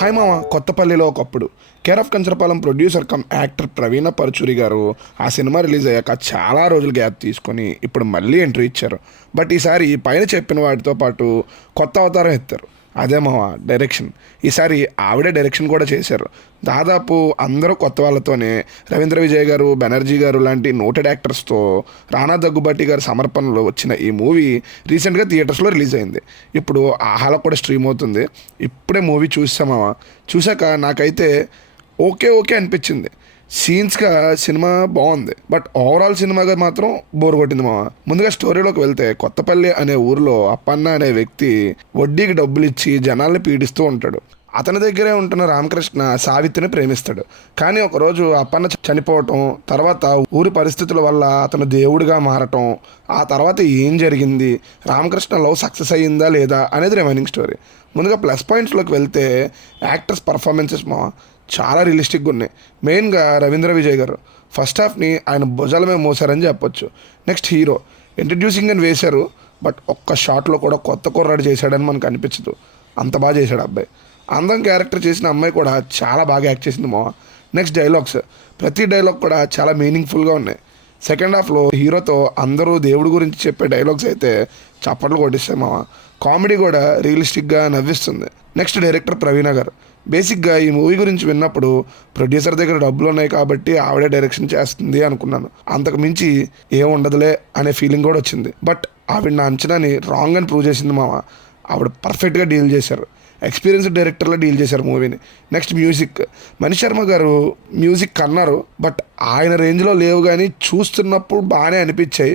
Hi మామ. కొత్తపల్లిలో ఒకప్పుడు care of Kancharapalem producer cum actor Praveena Paruchuri గారు ఆ సినిమా రిలీజ్ అయ్యాక చాలా రోజులు గ్యాప్ తీసుకొని ఇప్పుడు మళ్ళీ ఎంట్రీ ఇచ్చారు. బట్ ఈసారి పైన చెప్పిన వాటితో పాటు కొత్త అవతారం ఎత్తారు. అదే మామ డైరెక్షన్. ఈసారి ఆవిడే డైరెక్షన్ కూడా చేశారు. దాదాపు అందరూ కొత్త వాళ్ళతోనే రవీంద్ర విజయ్ గారు, బెనర్జీ గారు లాంటి నోటెడ్ యాక్టర్స్తో రానా దగ్గుబాటి గారి సమర్పణలో వచ్చిన ఈ మూవీ రీసెంట్గా థియేటర్స్లో రిలీజ్ అయింది. ఇప్పుడు ఆహాలో కూడా స్ట్రీమ్ అవుతుంది. ఇప్పుడే మూవీ చూసామా. చూశాక నాకైతే ఓకే ఓకే అనిపించింది. సీన్స్గా సినిమా బాగుంది, బట్ ఓవరాల్ సినిమాగా మాత్రం బోర్ కొట్టింది మామ. ముందుగా స్టోరీలోకి వెళ్తే కొత్తపల్లి అనే ఊరిలో అప్పన్న అనే వ్యక్తి వడ్డీకి డబ్బులు ఇచ్చి జనాల్ని పీడిస్తూ ఉంటాడు. అతని దగ్గరే ఉంటున్న రామకృష్ణ సావిత్రిని ప్రేమిస్తాడు. కానీ ఒకరోజు అప్పన్న చనిపోవటం, తర్వాత ఊరి పరిస్థితుల వల్ల అతను దేవుడిగా మారటం, ఆ తర్వాత ఏం జరిగింది, రామకృష్ణ లవ్ సక్సెస్ అయ్యిందా లేదా అనేది రిమైనింగ్ స్టోరీ. ముందుగా ప్లస్ పాయింట్స్లోకి వెళ్తే యాక్టర్స్ పర్ఫార్మెన్సెస్ చాలా రియలిస్టిక్గా ఉన్నాయి. మెయిన్గా రవీంద్ర విజయ్ గారు ఫస్ట్ హాఫ్ని ఆయన భుజాల మీద మోసారని చెప్పొచ్చు. నెక్స్ట్ హీరో ఇంట్రడ్యూసింగ్ అని వేశారు, బట్ ఒక్క షాట్లో కూడా కొత్త కుర్రాడు చేశాడని మనకు అనిపించదు. అంత బాగా చేశాడు అబ్బాయి. అందం క్యారెక్టర్ చేసిన అమ్మాయి కూడా చాలా బాగా యాక్ట్ చేసింది మావ. నెక్స్ట్ డైలాగ్స్, ప్రతి డైలాగ్ కూడా చాలా మీనింగ్ఫుల్గా ఉన్నాయి. సెకండ్ హాఫ్లో హీరోతో అందరూ దేవుడి గురించి చెప్పే డైలాగ్స్ అయితే చప్పట్లు కొట్టిస్తాయి మావ. కామెడీ కూడా రియలిస్టిక్గా నవ్విస్తుంది. నెక్స్ట్ డైరెక్టర్ ప్రవీణ గారు. బేసిక్గా ఈ మూవీ గురించి విన్నప్పుడు ప్రొడ్యూసర్ దగ్గర డబ్బులు ఉన్నాయి కాబట్టి ఆవిడే డైరెక్షన్ చేస్తుంది అనుకున్నాను. అంతకు మించి ఏం ఉండదులే అనే ఫీలింగ్ కూడా వచ్చింది. బట్ ఆవిడ నా అంచనాని రాంగ్ అని ప్రూవ్ చేసింది మామ. ఆవిడ పర్ఫెక్ట్గా డీల్ చేశారు. ఎక్స్పీరియన్స్డ్ డైరెక్టర్లో డీల్ చేశారు మూవీని. నెక్స్ట్ మ్యూజిక్, మణి శర్మ గారు మ్యూజిక్ అన్నారు, బట్ ఆయన రేంజ్లో లేవు కానీ చూస్తున్నప్పుడు బాగానే అనిపించాయి.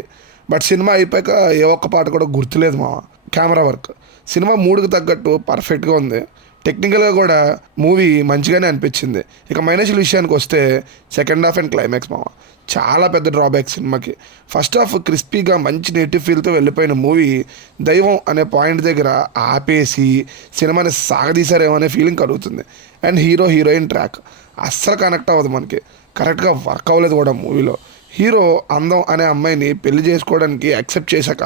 బట్ సినిమా అయిపోయాక ఏ ఒక్క పాట కూడా గుర్తులేదు మామ. కెమెరా వర్క్, సినిమా మూడుకు తగ్గట్టు పర్ఫెక్ట్గా ఉంది. టెక్నికల్గా కూడా మూవీ మంచిగానే అనిపించింది. ఇక మైనస్ల విషయానికి వస్తే సెకండ్ హాఫ్ అండ్ క్లైమాక్స్ మామ చాలా పెద్ద డ్రాబ్యాక్ సినిమాకి. ఫస్ట్ హాఫ్ క్రిస్పీగా మంచి నేటివ్ ఫీల్తో వెళ్ళిపోయిన మూవీ దైవం అనే పాయింట్ దగ్గర ఆపేసి సినిమాని సాగదీశారేమో అనే ఫీలింగ్ కలుగుతుంది. అండ్ హీరో హీరోయిన్ ట్రాక్ అస్సలు కనెక్ట్ అవ్వదు మనకి, కరెక్ట్గా వర్క్ అవ్వలేదు కూడా మూవీలో. హీరో అందం అనే అమ్మాయిని పెళ్లి చేసుకోవడానికి యాక్సెప్ట్ చేశాక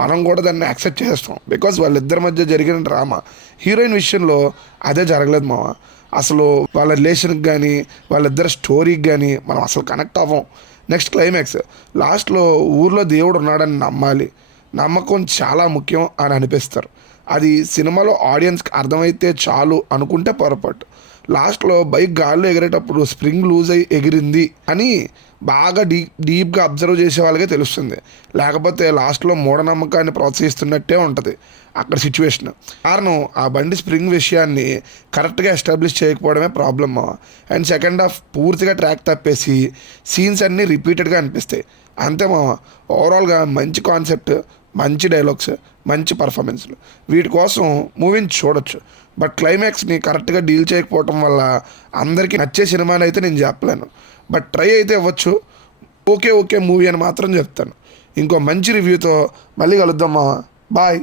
మనం కూడా దాన్ని యాక్సెప్ట్ చేస్తాం, బికాజ్ వాళ్ళిద్దరి మధ్య జరిగిన డ్రామా. హీరోయిన్ విషయంలో అదే జరగలేదు మామ. అసలు వాళ్ళ రిలేషన్కి కానీ వాళ్ళిద్దరి స్టోరీకి కానీ మనం అసలు కనెక్ట్ అవ్వం. నెక్స్ట్ క్లైమాక్స్, లాస్ట్లో ఊర్లో దేవుడు ఉన్నాడని నమ్మాలి, నమ్మకం చాలా ముఖ్యం అని అనిపిస్తారు. అది సినిమాలో ఆడియన్స్కి అర్థమైతే చాలు అనుకుంటే పొరపాటు. లాస్ట్లో బైక్ గాల్లో ఎగిరేటప్పుడు స్ప్రింగ్ లూజ్ అయ్యి ఎగిరింది అని బాగా డీప్గా అబ్జర్వ్ చేసే వాళ్ళకే తెలుస్తుంది. లేకపోతే లాస్ట్లో మూఢనమ్మకాన్ని ప్రోత్సహిస్తున్నట్టే ఉంటుంది అక్కడ సిచ్యువేషన్. కారణం ఆ బండి స్ప్రింగ్ విషయాన్ని కరెక్ట్గా ఎస్టాబ్లిష్ చేయకపోవడమే ప్రాబ్లమ్. అండ్ సెకండ్ హాఫ్ పూర్తిగా ట్రాక్ తప్పేసి సీన్స్ అన్నీ రిపీటెడ్గా అనిపిస్తాయి. అంతే మామ. ఓవరాల్గా మంచి కాన్సెప్ట్, మంచి డైలాగ్స్, మంచి పర్ఫార్మెన్స్లు, వీటి కోసం మూవీని చూడొచ్చు. బట్ క్లైమాక్స్ని కరెక్ట్గా డీల్ చేయకపోవటం వల్ల అందరికీ నచ్చే సినిమాని అయితే నేను చెప్పలేను. బట్ ట్రై అయితే ఇవ్వచ్చు. ఓకే ఓకే మూవీ అని మాత్రం చెప్తాను. ఇంకో మంచి రివ్యూతో మళ్ళీ కలుద్దాం మామ. బాయ్.